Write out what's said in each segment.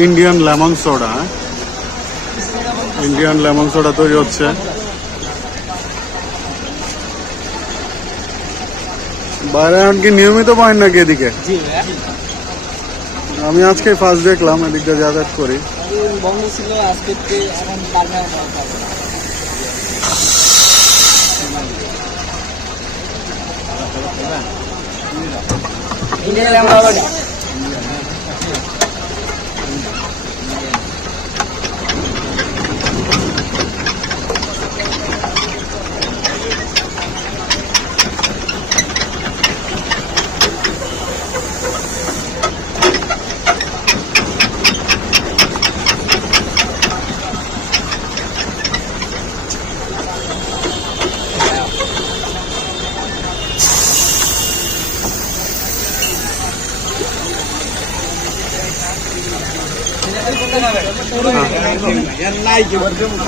Indian lemon soda, Indian lemon soda তৈরি হচ্ছে। বাইরে কি নিয়মিত পাইন নাকি এদিকে? আমি আজকে ফার্স্ট দেখলাম, এদিক দিয়ে যাতায়াত করি। বন্ধ ছিল আজকে, এখন পারবে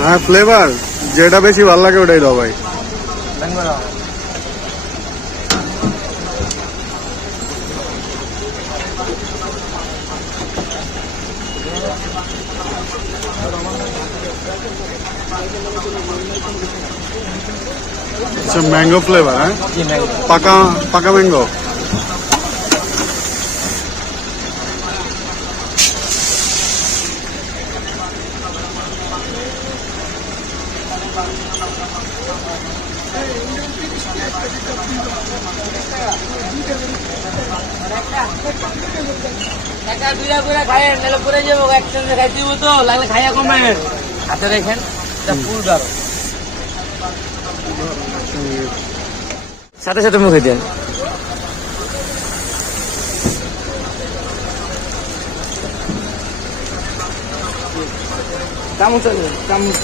হ্যাঁ, ফ্লেভার যেটা বেশি ভালো লাগে ওটাই দাও ভাই। আচ্ছা, ম্যাঙ্গো ফ্লেভার। হ্যাঁ, পাকা পাকা ম্যাঙ্গো। হাতে রেখেন ফুল গাড়ো, সাথে সাথে মুখে দেন। চামচ চামচ